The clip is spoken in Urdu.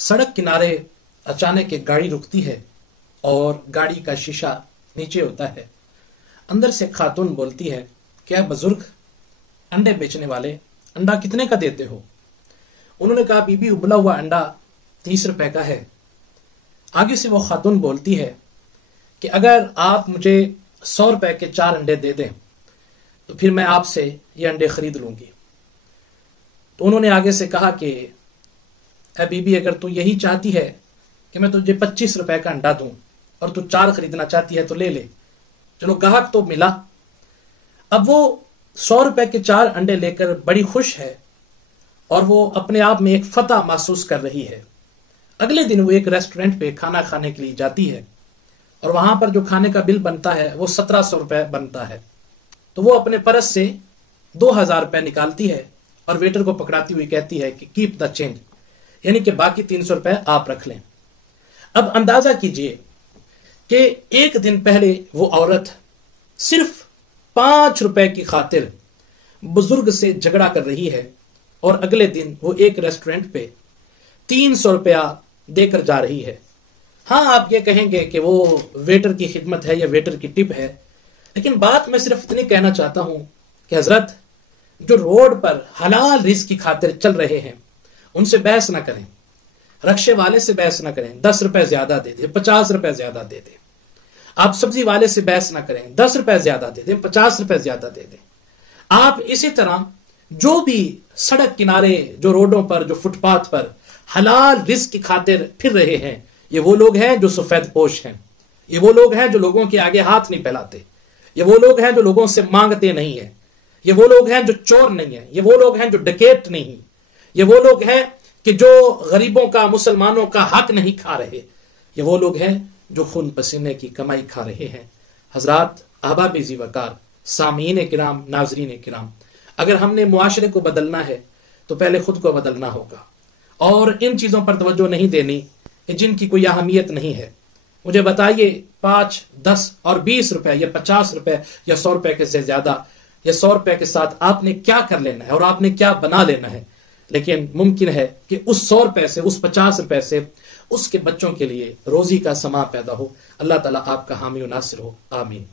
سڑک کنارے اچانک ایک گاڑی رکتی ہے اور گاڑی کا شیشہ نیچے ہوتا ہے. اندر سے خاتون بولتی ہے، کیا بزرگ انڈے بیچنے والے، انڈا کتنے کا دیتے ہو؟ انہوں نے کہا، بی بی ابلا ہوا انڈا 30 روپے کا ہے. آگے سے وہ خاتون بولتی ہے کہ اگر آپ مجھے 100 روپے کے 4 انڈے دے دیں تو پھر میں آپ سے یہ انڈے خرید لوں گی. تو انہوں نے آگے سے کہا کہ اے بی بی، اگر تو یہی چاہتی ہے کہ میں تجھے 25 روپے کا انڈا دوں اور تو 4 خریدنا چاہتی ہے تو لے لے. چلو گاہک تو ملا. اب وہ 100 روپے کے 4 انڈے لے کر بڑی خوش ہے اور وہ اپنے آپ میں ایک فتح محسوس کر رہی ہے. اگلے دن وہ ایک ریسٹورنٹ پہ کھانا کھانے کے لیے جاتی ہے اور وہاں پر جو کھانے کا بل بنتا ہے وہ 1700 روپے بنتا ہے. تو وہ اپنے پرس سے 2000 روپے نکالتی ہے اور ویٹر کو پکڑاتی ہوئی کہتی ہے کہ کیپ دا چینج، یعنی کہ باقی 300 روپے آپ رکھ لیں. اب اندازہ کیجئے کہ ایک دن پہلے وہ عورت صرف 5 روپے کی خاطر بزرگ سے جھگڑا کر رہی ہے اور اگلے دن وہ ایک ریسٹورنٹ پہ 300 روپیہ دے کر جا رہی ہے. ہاں، آپ یہ کہیں گے کہ وہ ویٹر کی خدمت ہے یا ویٹر کی ٹپ ہے، لیکن بات میں صرف اتنی کہنا چاہتا ہوں کہ حضرت جو روڈ پر حلال رزق کی خاطر چل رہے ہیں ان سے بحث نہ کریں. رکشے والے سے بحث نہ کریں، 10 روپے زیادہ دے دیں، 50 روپے زیادہ دے دیں. آپ سبزی والے سے بحث نہ کریں، 10 روپے زیادہ دے دیں، 50 روپے زیادہ دے دیں. آپ اسی طرح جو بھی سڑک کنارے، جو روڈوں پر، جو فٹ پاتھ پر حلال رزق کی خاطر پھر رہے ہیں، یہ وہ لوگ ہیں جو سفید پوش ہیں. یہ وہ لوگ ہیں جو لوگوں کے آگے ہاتھ نہیں پھیلاتے. یہ وہ لوگ ہیں جو لوگوں سے مانگتے نہیں ہیں. یہ وہ لوگ ہیں جو چور نہیں ہیں. یہ وہ لوگ ہیں جو ڈکیت نہیں. یہ وہ لوگ ہیں کہ جو غریبوں کا، مسلمانوں کا حق نہیں کھا رہے. یہ وہ لوگ ہیں جو خون پسینے کی کمائی کھا رہے ہیں. حضرات، احباب ذی وقار، سامعین کرام، ناظرین کرام، اگر ہم نے معاشرے کو بدلنا ہے تو پہلے خود کو بدلنا ہوگا اور ان چیزوں پر توجہ نہیں دینی کہ جن کی کوئی اہمیت نہیں ہے. مجھے بتائیے 5، 10 اور 20 روپے یا 50 روپے یا 100 روپے کے سے زیادہ یا 100 روپے کے ساتھ آپ نے کیا کر لینا ہے اور آپ نے کیا بنا لینا ہے. لیکن ممکن ہے کہ اس 100 روپے سے، اس 50 روپے سے اس کے بچوں کے لیے روزی کا سماں پیدا ہو. اللہ تعالیٰ آپ کا حامی و ناصر ہو. آمین.